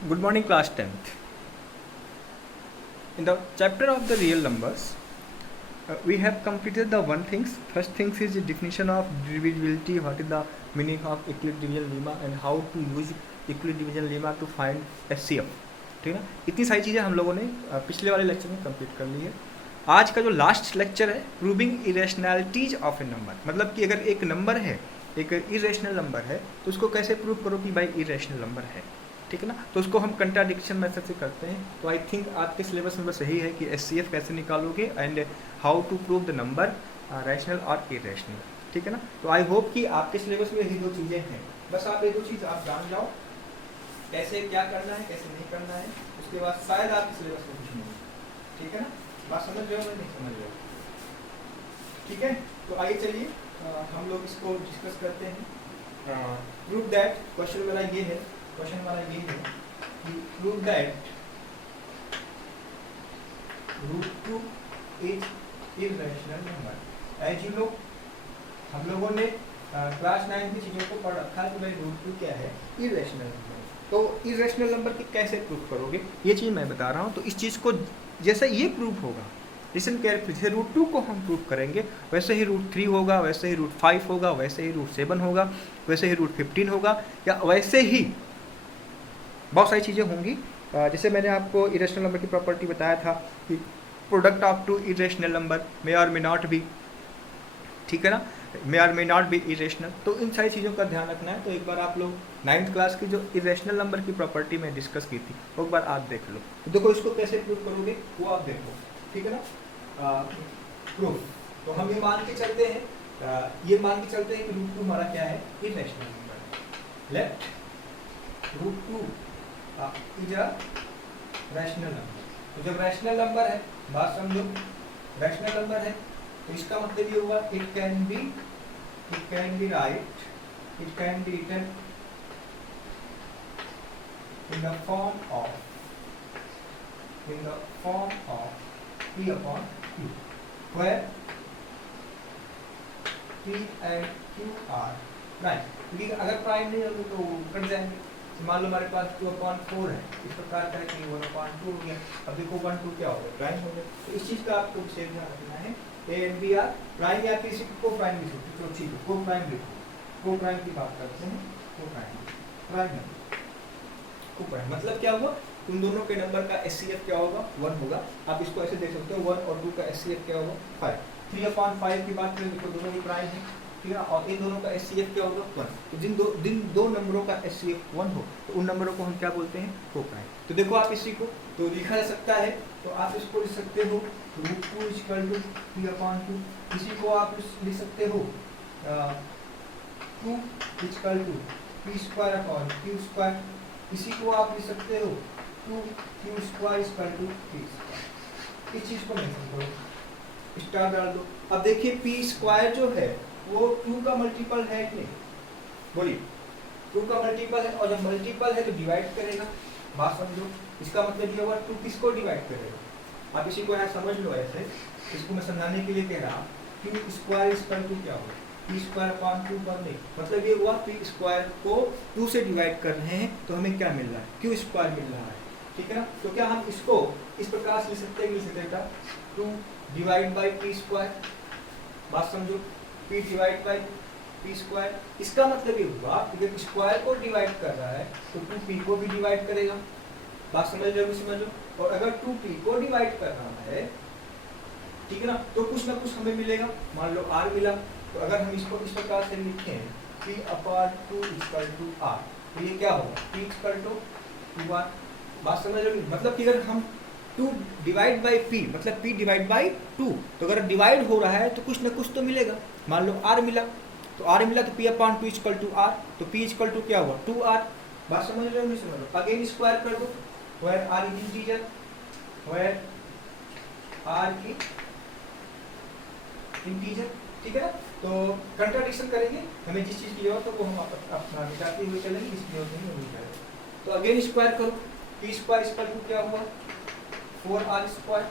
Good morning, class 10th. In the chapter of the real numbers, we have completed the one things. First things is the definition of divisibility, what is the meaning of Euclid division lemma and how to use Euclid division lemma to find HCF. ठीक है ना, इतनी सारी चीज़ें हम लोगों ने पिछले वाले लेक्चर में कंप्लीट कर ली है. आज का जो लास्ट लेक्चर है प्रूविंग इरेशनैलिटीज ऑफ ए नंबर, मतलब कि अगर एक नंबर है, एक इरेशनल नंबर है, तो उसको कैसे प्रूव करो कि भाई इरेशनल नंबर है. ठीक है ना, तो उसको हम कंट्राडिक्शन मेथड से करते हैं. तो आई थिंक आपके सिलेबस में बस यही है कि HCF कैसे निकालोगे and how to prove the number rational और इरेशनल. ठीक है ना, तो आई होप कि आपके सिलेबस में यही दो चीज़ें हैं. बस आप ये दो चीज़ आप जान जाओ कैसे क्या करना है, कैसे नहीं करना है. उसके बाद शायद आपके सिलेबस में कुछ नहीं. ठीक है ना, बात समझ रहे हो या नहीं समझ रहे हो? ठीक है, तो आइए चलिए हम लोग इसको डिस्कस करते हैं. प्रूव दैट, क्वेश्चन वाला ये है, क्वेश्चन वाला ये है कि prove that √2 is irrational number. As you know, हम लोगों ने क्लास 9 की चीज़ों को पढ़ रखा है कि भाई √2 क्या है, इरेशनल नंबर. तो इरेशनल नंबर की कैसे प्रूव करोगे ये चीज़ मैं बता रहा हूँ. तो इस चीज़ को जैसे ये प्रूव होगा, लिसन केयरफुली, जैसे √2 को हम प्रूव करेंगे वैसे ही √3 होगा, वैसे ही √5 होगा, वैसे ही √7 होगा, वैसे ही √15 होगा, या वैसे ही बहुत सारी चीज़ें होंगी. जैसे मैंने आपको इरेशनल नंबर की प्रॉपर्टी बताया था कि product of two irrational number may और मे नॉट बी. ठीक है ना, मे और मे नॉट बी इरेशनल. तो इन सारी चीज़ों का ध्यान रखना है. तो एक बार आप लोग 9th क्लास की जो इरेशनल नंबर की प्रॉपर्टी में डिस्कस की थी वो एक बार आप देख लो. तो देखो इसको कैसे प्रूव करोगे वो आप देखो. ठीक है ना, प्रूफ. तो हम ये मान के चलते हैं, ये मान के चलते हैं कि √2 हमारा क्या है, irrational number. Let √2 is a rational number. तो जब रैशनल नंबर है, बात समझो, रैशनल नंबर है तो इसका मतलब ये हुआ it can be right, it can be written in the form of P upon Q, where P and Q are prime. क्योंकि अगर प्राइम नहीं होगी तो कट जाएंगे. मान लो हमारे पास 2/4 है, इस प्रकार का है कि 1/2 हो गया. अब देखो 1/2 क्या हो गया, प्राइम हो गया. तो इस चीज़ का आपको विशेष ध्यान रखना है. A and B are prime, या किसी को प्राइम लिखो. तो ठीक है, को प्राइम लिखो. को प्राइम की बात करते हैं. को प्राइम को प्राइम मतलब क्या हुआ, उन दोनों के नंबर का HCF क्या होगा, 1 होगा. आप इसको ऐसे देख सकते हो, 1 और 2 का HCF क्या होगा, 5. 3/5 की बात करें तो दोनों ही प्राइम है. ठीक है, और इन दोनों का HCF क्या होगा, 1. तो जिन दो नंबरों का HCF 1 हो तो उन नंबरों को हम क्या बोलते हैं, को प्राइम. तो देखो आप इसी को तो लिखा जा सकता है. तो आप इसको लिख सकते हो √2 = 3/2. इसी को आप लिख सकते हो 2 = P²/Q². इसी को आप लिख सकते हो 2Q² = 3². इस चीज को मेंशन करो, स्टार डाल दो. अब देखिए P² जो है वो 2 का मल्टीपल है कि नहीं, बोलिए. 2 का मल्टीपल है, और जब मल्टीपल है तो डिवाइड करेगा. बात समझो, इसका मतलब ये होगा 2 किसको डिवाइड करेगा. आप इसी को यहाँ समझ लो ऐसे, इसको मैं समझाने के लिए कह रहा हूँ. Q² क्या होगा, P²/2 पर नहीं. मतलब ये हुआ P² को 2 से डिवाइड कर रहे हैं तो हमें क्या मिल रहा है, Q² मिल रहा है. ठीक है ना, तो क्या हम इसको इस प्रकार से लिख सकते हैं, मिल सकते हैं 2 / P². बात समझो, P / P². इसका मतलब ये हुआ कि जब स्क्वायर को डिवाइड कर रहा है तो 2P को भी डिवाइड करेगा. बात समझो. और अगर 2P को डिवाइड कर रहा है, ठीक है ना, तो कुछ ना कुछ हमें मिलेगा. मान लो R मिला, तो अगर हम इसको इस प्रकार से लिखें P/2 = R, तो ये क्या होगा, P = 2R. बात समझ रहे हो, मतलब कि अगर हम 2 / P मतलब P / 2, तो अगर डिवाइड हो रहा है तो कुछ ना कुछ तो मिलेगा. मान लो R मिला, तो P/2 = R, तो P = क्या हुआ, 2R. बात समझ रहे हो, नहीं समझ रहे? अगेन स्क्वायर कर दो, where R is integer, where R is integer. ठीक है ना, तो कंट्राडिक्शन करेंगे, हमें जिस चीज़ की जरूरत है वो हम अपना मिटाते हुए चलेंगे, इसकी जरूरत नहीं होगी. तो अगेन स्क्वायर करो, P² = क्या हुआ, 4R².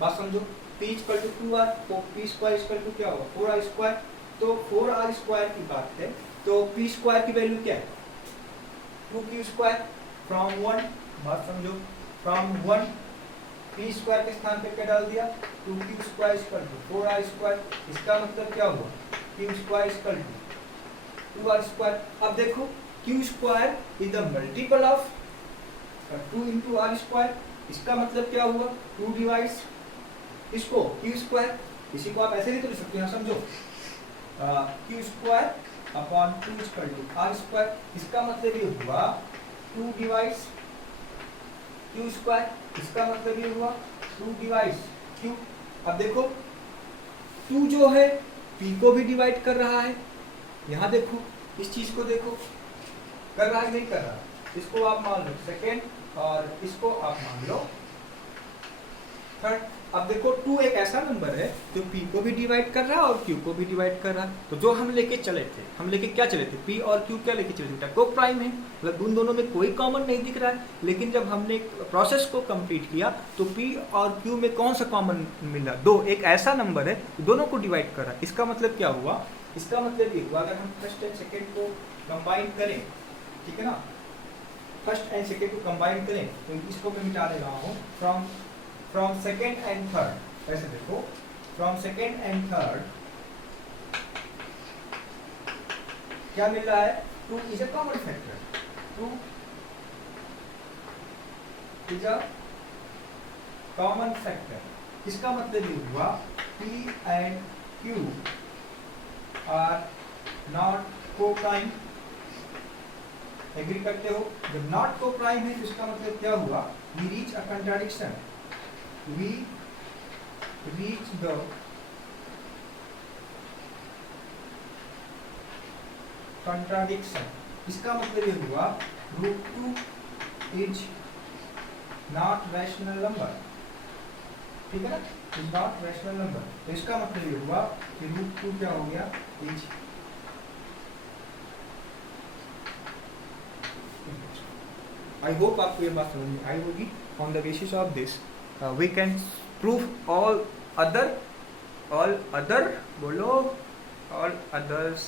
बात समझो, P = 2R, तो P² = क्या होगा, 4R². तो 4R² की बात है तो P² की वैल्यू क्या है, 2Q². फ्रॉम 1, बात समझो, फ्रॉम 1 पी स्क्वायर के स्थान पे क्या डाल दिया, 2q square equal to 4r square. इसका मतलब क्या हुआ, q square equal to 2r square. अब देखो q square is the multiple of 2 into r square. इसका मतलब क्या हुआ, 2 डिवाइड्स इसको q स्क्वायर, इसी को आप ऐसे भी तो लिख सकते हो, समझो q square upon 2 equal to r square. इसका मतलब ये हुआ 2 डिवाइड्स q स्क्वायर, इसका मतलब ये हुआ 2 डिवाइड्स q। अब देखो 2 जो है p को भी डिवाइड कर रहा है, यहाँ देखो इस चीज को देखो, कर रहा है नहीं कर रहा, इसको आप मान लो सेकेंड और इसको आप मान लो थर्ड। अब देखो 2 एक ऐसा नंबर है जो p को भी डिवाइड कर रहा है और q को भी डिवाइड कर रहा है। तो जो हम लेके चले थे, हम लेके क्या चले थे, p और q क्या लेके चले थे, बेटा को प्राइम है, मतलब उन दोनों में कोई कॉमन नहीं दिख रहा है। लेकिन जब हमने प्रोसेस को कंप्लीट किया तो p और q में कौन सा कॉमन मिला, 2, एक ऐसा नंबर है दोनों को डिवाइड कर रहा है। इसका मतलब क्या हुआ, इसका मतलब ये हुआ अगर हम फर्स्ट एंड सेकेंड को कंबाइन करें, ठीक है ना, फर्स्ट एंड सेकेंड को कंबाइन करें तो इसको मैं मिटा दे रहा हूँ, फ्रॉम सेकेंड एंड थर्ड, ऐसे देखो फ्रॉम सेकेंड एंड थर्ड क्या मिल रहा है, 2 is a common factor, 2 is a common factor. इसका मतलब ये हुआ p and q are not coprime. Agree करते हो, जब नॉट को प्राइम है तो इसका मतलब क्या हुआ, we reach a contradiction, we reach the contradiction। इसका मतलब ये हुआ √2 is not rational number, ठीक है ना, is not rational number। तो इसका मतलब ये हुआ कि √2 क्या हो गया, is आई होप आपको ये बात समझ में आई होगी। On the basis of this we can prove all other बोलो all others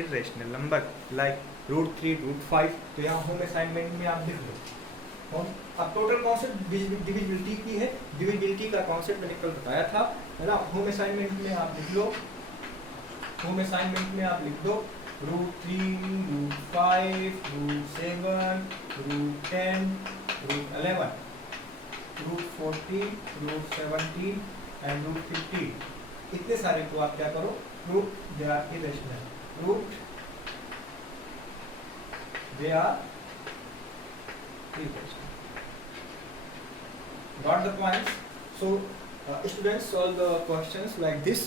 irrational number like √3 √5। तो यहाँ होम असाइनमेंट में आप लिख लो। अब टोटल कॉन्सेप्ट डिविजिबिलिटी की है, डिविजिबिलिटी का कॉन्सेप्ट मैंने कल बताया था, है ना। होम असाइनमेंट में आप लिख लो, होम असाइनमेंट में आप लिख दो √3 √5 √7 √10 √11 √14 √17 एंड √15। इतने सारे को आप क्या करो, root they are irrational, root they are irrational. Got the point. So students solve the questions like this,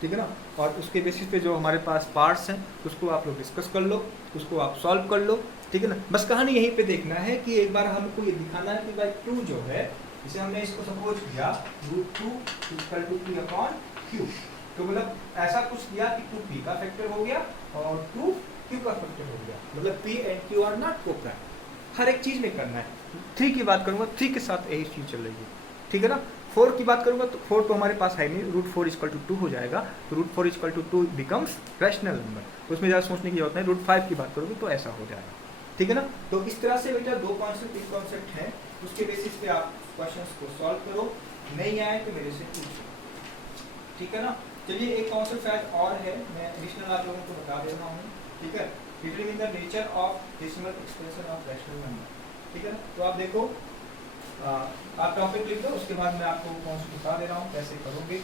ठीक है ना। और उसके बेसिस पे जो हमारे पास पार्ट्स हैं उसको आप लोग डिस्कस कर लो, उसको आप सॉल्व कर लो, ठीक है ना। बस कहानी यहीं पे देखना है कि एक बार हमको ये दिखाना है कि भाई 2 जो है, इसे हमने इसको सपोज किया √2 = p अपॉन q। तो मतलब ऐसा कुछ किया कि 2p का फैक्टर हो गया और 2q का फैक्टर हो गया, मतलब p and q are not coprime. हर एक चीज में करना है। 3 की बात करूंगा, 3 के साथ यही चीज चलेगी, ठीक है ना। 4 की बात करूंगा तो 4 तो हमारे पास है नहीं, √4 = 2 हो जाएगा, तो √4 = 2 बिकम्स रैशनल नंबर, तो उसमें ज़्यादा सोचने की जरूरत नहीं। √5 की बात करोगे तो ऐसा हो जाएगा, ठीक है ना। तो इस तरह से बेटा 2 कॉन्सेप्ट, 3 कॉन्सेप्ट हैं, उसके बेसिस पे आप क्वेश्चंस को सॉल्व करो, नहीं आए तो मेरे से पूछो, ठीक है ना। चलिए एक कॉन्सेप्ट शायद और है, मैं एडिशनल आप लोगों को बता दे रहा हूँ, ठीक है। Determine the nature of decimal expression of rational number, ठीक है ना। तो आप देखो, आप टॉपिक लिख लो, उसके बाद मैं आपको कॉन्सेप्ट बता दे रहा हूँ कैसे करोगे,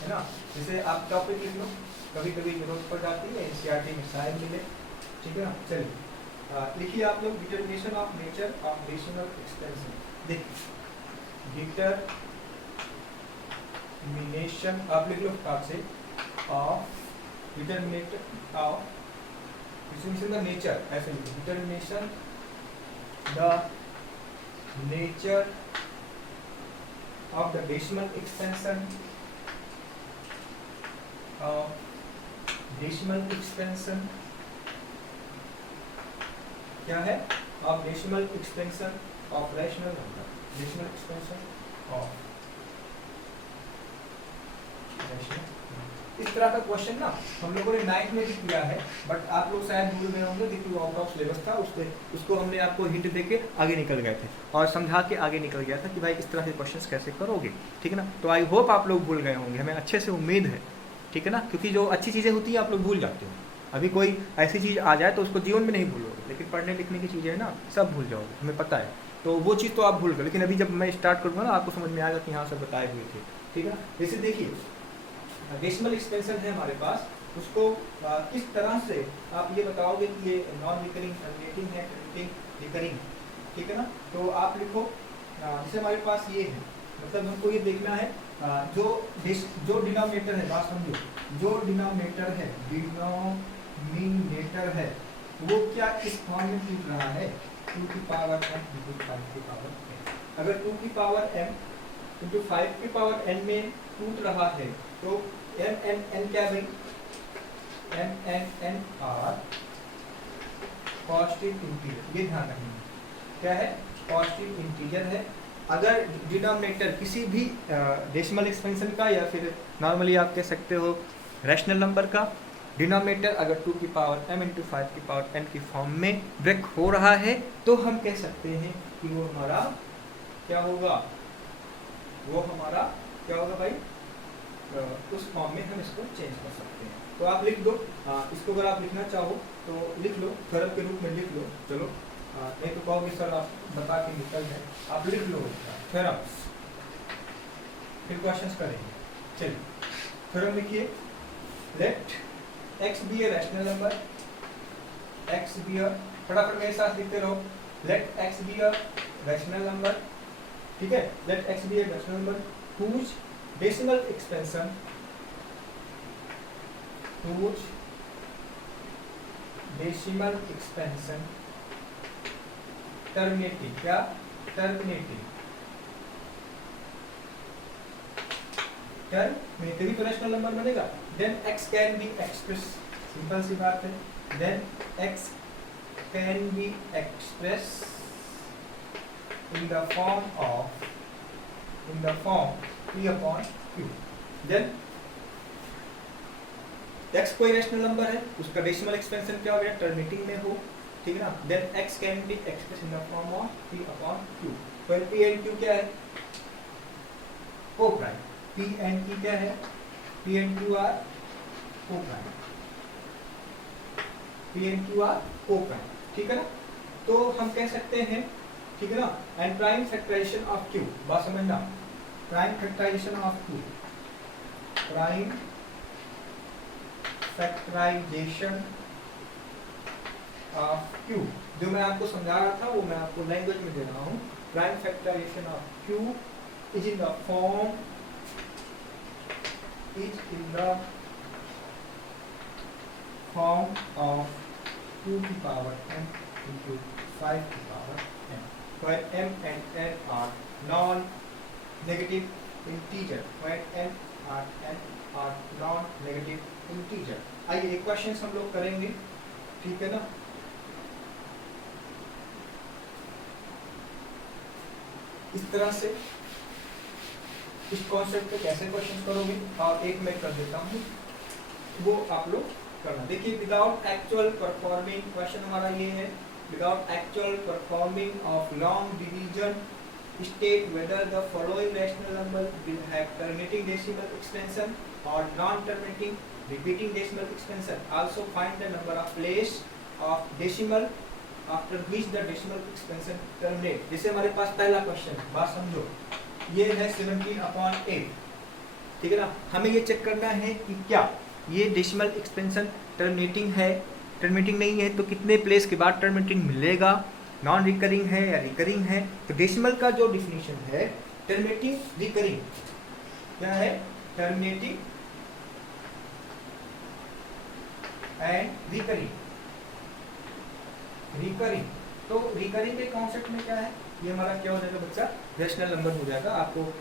है ना। जैसे आप टॉपिक लिख लो, कभी कभी जरूरत पड़ जाती है, एनसीईआरटी में शायद मिले, ठीक है ना। चलिए लिखिए आप लोग, determination of nature of decimal expansion. देखिए डिटरमिनेशन आप लिख लो फटाक से, of determination of the nature, ऐसे लिखो, determination the nature of the decimal expansion क्या है, of decimal expansion of rational number, decimal expansion of rational number। इस तरह का क्वेश्चन ना हम लोगों ने 9th में भी किया है, बट आप लोग शायद भूल गए होंगे क्योंकि वो आउट ऑफ सिलेबस था। उसको हमने आपको हिंट देके आगे निकल गए थे और समझा के आगे निकल गया था कि भाई इस तरह के क्वेश्चंस कैसे करोगे, ठीक है ना। तो आई होप आप लोग भूल गए होंगे, हमें अच्छे से उम्मीद है, ठीक है ना, क्योंकि जो अच्छी चीज़ें होती हैं आप लोग भूल जाते हो। अभी कोई ऐसी चीज़ आ जाए तो उसको जीवन में नहीं भूलोगे, लेकिन पढ़ने लिखने की चीज़ें है ना सब भूल जाओगे, हमें पता है। तो वो चीज़ तो आप भूल गए, लेकिन अभी जब मैं स्टार्ट करूँगा ना आपको समझ में आएगा कि हाँ सब बताए हुए थे, ठीक है। जैसे देखिए डेसिमल एक्सपेंशन है हमारे पास, उसको किस तरह से आप ये बताओगे कि ये नॉन रिकरिंग, टर्मिनेटिंग है, रिकरिंग, ठीक है ना। तो आप लिखो जैसे हमारे पास ये है, मतलब हमको ये देखना है जो डिनोमिनेटर है, बात समझो, जो डिनोमिनेटर है वो क्या इस फॉर्म में टूट रहा है 2 की पावर m इंटू 5 की पावर n। अगर 2 की पावर m इंटू 5 की पावर n में टूट रहा है तो n क्या भाई, n आर पॉजिटिव इंटीजर, ये ध्यान रखना क्या है, पॉजिटिव इंटीजर है। अगर डिनोमिनेटर किसी भी डेसिमल एक्सपेंशन का या फिर नॉर्मली आप कह सकते हो रैशनल नंबर का डिनोमिनेटर अगर 2 की पावर m इंटू 5 की पावर n की फॉर्म में ब्रेक हो रहा है तो हम कह सकते हैं कि वो हमारा क्या होगा, वो हमारा क्या होगा भाई, उस फॉर्म में हम इसको चेंज कर सकते हैं। तो आप लिख दो, इसको अगर आप लिखना चाहो तो लिख लो, थ्योरम के रूप में लिख लो, चलो नहीं तो कहोगे सर आप बता के निकल जाए, आप लिख लो थ्योरम, फिर क्वेश्चंस करेंगे। चलिए थ्योरम लिखिए, let x be a rational number, x be a, फटाफट मेरे साथ लिखते रहो, let x be a rational number, ठीक है, let x be a rational number whose decimal expansion terminating, क्या terminating तभी तो रैशनल नंबर बनेगा। Then x can be express, simple सी बात है, then x can be express in the form p upon q। Then x कोई rational number है, उसका डेसिमल एक्सपेंशन क्या हो गया, टर्मिनेटिंग में हो, ठीक है ना। Then x can be express in the form of p upon q। पर p एंड q क्या है, को प्राइम, p एंड q क्या है, p and q are coprime, p and q are coprime, ठीक है ना। तो हम कह सकते हैं, ठीक है ना, and prime factorisation of q, बात समझना, prime factorisation of q, prime factorisation of q, जो मैं आपको समझा रहा था वो मैं आपको लैंग्वेज में दे रहा हूँ। Prime factorisation of q is in the form of 2 की पावर m into 5 की power n, where m and n are non-negative integer, where m and n are non-negative integer। आइए एक क्वेश्चन हम लोग करेंगे, ठीक है ना। इस तरह से इस कॉन्सेप्ट पे कैसे क्वेश्चन करोगे, और एक मैं कर देता हूँ वो आप लोग करना। देखिए विदाउट एक्चुअल परफॉर्मिंग, क्वेश्चन हमारा ये है, without actual performing of long division state whether the following rational number will have terminating decimal expansion or non-terminating repeating decimal expansion. Also find the number of place of decimal after which the decimal expansion terminate। जैसे हमारे पास पहला question, बात समझो, ये है 17/8, ठीक है ना। हमें ये चेक करना है कि क्या ये डेसिमल एक्सपेंशन टर्मिनेटिंग है, टर्मिनेटिंग नहीं है तो कितने प्लेस के बाद टर्मिनेटिंग मिलेगा, नॉन रिकरिंग है या रिकरिंग है। तो डेसिमल का जो डिफिनीशन है टर्मिनेटिंग रिकरिंग, क्या है, टर्मिनेटिंग एंड रिकरिंग, रिकरिंग। तो रिकरिंग के कॉन्सेप्ट में क्या है, ये हमारा क्या हो जाएगा बच्चा, रैशनल नंबर हो जाएगा। आपको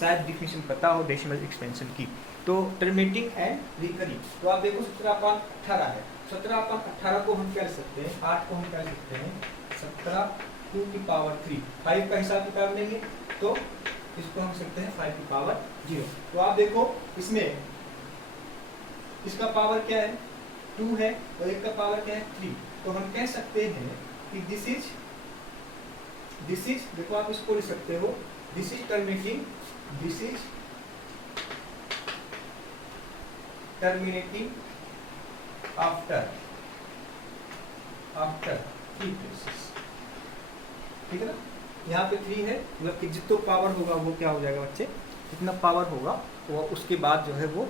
शायद डिफिनीशन पता हो डेसिमल एक्सपेंशन की। तो टर्मिनेटिंग एंड रिकरिंग, तो आप देखो 17/18 है, 17/18 को हम क्या लिख सकते हैं, 8 को हम क्या लिख सकते हैं, 17 2 की पावर 3, 5 का हिसाब किताब लेंगे तो इसको हम सकते हैं 5 की पावर 0। तो आप देखो इसमें इसका पावर क्या है 2 है और एक का पावर क्या है 3, तो हम कह सकते हैं कि दिस इज देखो आप इसको लिख सकते हो, this is terminating after 3 places, ठीक है ना। यहाँ पे 3 है, मतलब कि जितना पावर होगा वो क्या हो जाएगा बच्चे, जितना पावर होगा वो उसके बाद जो है वो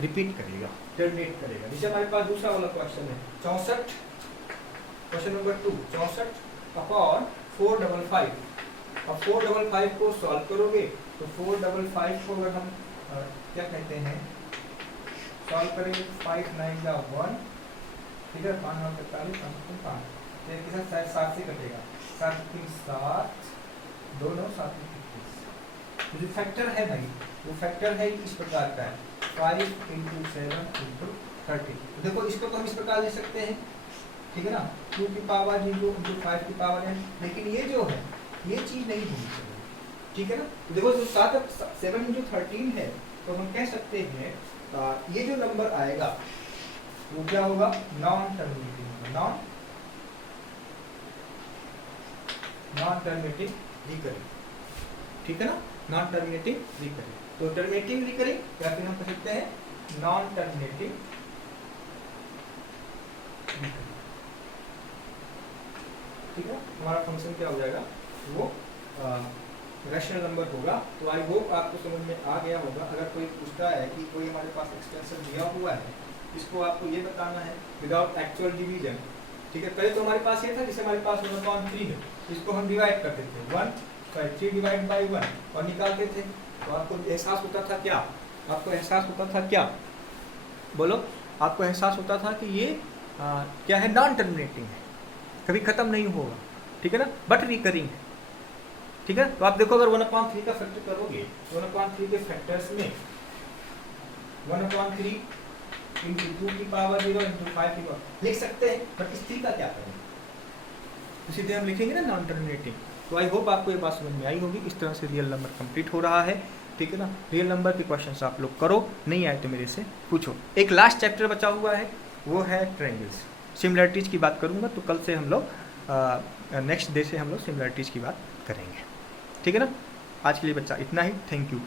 रिपीट करेगा, टर्मिनेट करेगा। जैसे हमारे पास दूसरा वाला क्वेश्चन है 64, क्वेश्चन नंबर 2, 64 अपॉन 455। अब 455 को सॉल्व करोगे तो 455 को अगर हम क्या कहते हैं सॉल्व करेंगे, 5 9 जा 1, ठीक है, 5 9 45 5 तो एक के साथ 7 से कटेगा, 7 3 7 2 9 7 21। जो फैक्टर है भाई वो फैक्टर है इस प्रकार का है 5 × 7 × 30। देखो इसको तो हम इस प्रकार ले सकते हैं, ठीक है ना, 2 की पावर 0 × 5 की पावर n, लेकिन ये जो है ये चीज नहीं होनी चाहिए, ठीक है ना। देखो जो 7 × 13 है तो हम कह सकते हैं ये जो नंबर आएगा वो क्या होगा, नॉन टर्मिनेटिंग रिकरिंग, ठीक है ना, नॉन टर्मिनेटिंग रिकरिंग। तो टर्मिनेटिंग रिकरिंग या फिर हम कह सकते हैं नॉन टर्मिनेटिंग रिकरिंग, ठीक है। हमारा फंक्शन क्या हो जाएगा, वो रैशनल नंबर होगा। तो आई होप आपको समझ में आ गया होगा। अगर कोई पूछता है कि कोई हमारे पास एक्सटेंशन दिया हुआ है, इसको आपको ये बताना है विदाउट एक्चुअल डिवीजन, ठीक है। पहले तो हमारे पास ये था जिसे हमारे पास 1/3 है, इसको हम डिवाइड करते थे 3 डिवाइड बाई 1 और निकालते थे। तो आपको एहसास होता था क्या, बोलो, आपको एहसास होता था कि ये क्या है, नॉन टर्मिनेटिंग है, कभी खत्म नहीं होगा, ठीक है ना, बट रिकरिंग, ठीक है। तो आप देखो अगर 1/3 का फैक्टर करोगे, 1/3 के फैक्टर्स में 1/3 × 2 की पावर 0 × 5 की पावर लिख सकते हैं, बट इस 3 का क्या करेंगे, तो सीधे हम लिखेंगे ना नॉन टर्मिनेटिंग। तो आई होप आपको ये बात समझ में आई होगी। इस तरह से रियल नंबर कंप्लीट हो रहा है, ठीक है ना। रियल नंबर के क्वेश्चंस आप लोग करो, नहीं आए तो मेरे से पूछो। एक लास्ट चैप्टर बचा हुआ है, वो है ट्रायंगल्स। सिमिलरिटीज़ की बात करूँगा, तो कल से हम लोग नेक्स्ट डे से हम लोग सिमिलरिटीज़ की बात करेंगे, ठीक है ना। आज के लिए बच्चा इतना ही, थैंक यू।